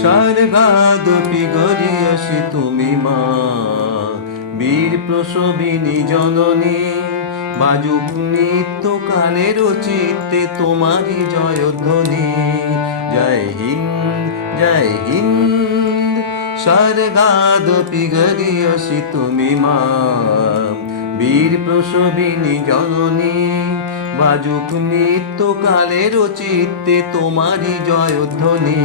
সারগাদপি গরিয়সি তুমি মা, বীর প্রসবিনী জননী, বাজুক নিত্য কালের চিত্তে তোমারই জয়ধ্বনি। জয় হিন্দ জয় হিন্দ, সারগাদপি গরিয়সি তুমি মা, বীর প্রসবিনী জননী বাজুক নিত্য কালের চিত্তে তোমারই জয়ধ্বনি।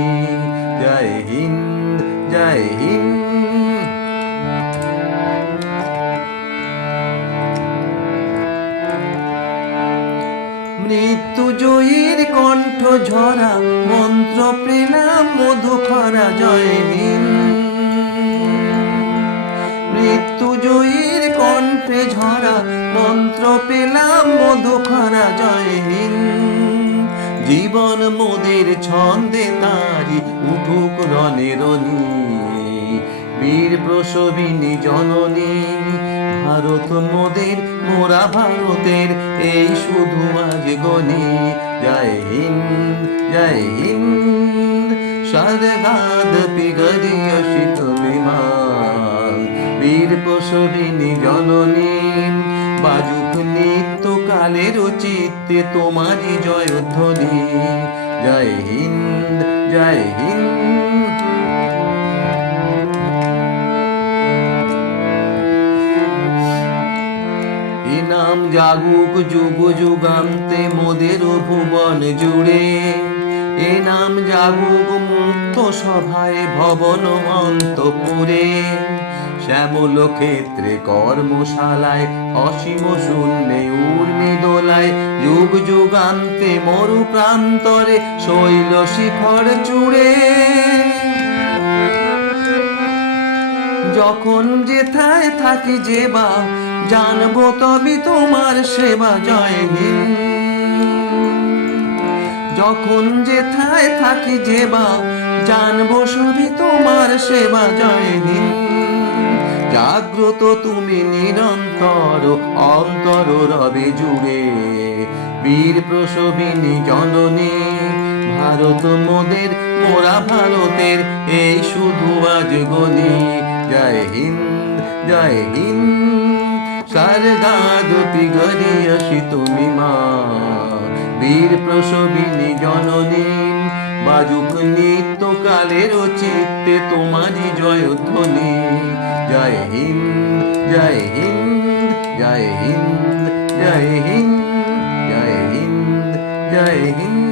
জয় হিন্দ জয় হিন্দ। মৃত্যু জয়ীর কণ্ঠ ঝরা, মন্ত্র পেলাম মধুখরা জয় হিন্দ। মন্ত্র পেলাম মধুখরা জয় হিন্দ জীবন মোদের ছন্দে তারি উঠুক রনে রনি বীর প্রসবিনী জননী, ভারত মোদের, মোরা ভারতের, এই শুধু আজ গনি জয় হিন্দ জয় হিন্দ সারগাদ পিগরিয়সিত বিমান বীর প্রসবিনী জননী বাজুক নিত্য কালের চিত্তে তোমারই জয়ধ্বনি। জয় হিন্দ জয় হিন্দ। নাম জাগুক যুগ যুগান্তে মোদের ভুবন জুড়ে। এ নাম জাগুক মুক্ত সভায় ভবন অন্তপুরে। শ্যামল ক্ষেত্রে কর্মশালায়, অসীম শূন্যে উর্মি দোলায়, যুগ যুগান্তে মরু প্রান্তরে শৈল শিখর চূড়ে। যখন যেথায় থাকি যে বা, জানব তবে তোমার সেবা জয় যখন যেথায় থাকি যে বা, জানব তোমার সেবা জয় হিন্দ। জাগ্রত তুমি নিরন্তর অন্তর রবে জুড়ে। বীর প্রসবিনী জননী, ভারত মোদের, মোরা ভারতের, এই শুধু আজ গনি জয় হিন্দ জয় হিন্দ সারদাদপি গরিয়সি তুমি মা। বীর প্রসবিনী জননী বাজুক নিত্য কালের চিত্তে তোমারই জয়ধ্বনি। জয় হিন্দ জয় হিন্দ জয় হিন্দ জয় হিন্দ জয় হিন্দ জয় হিন্দ।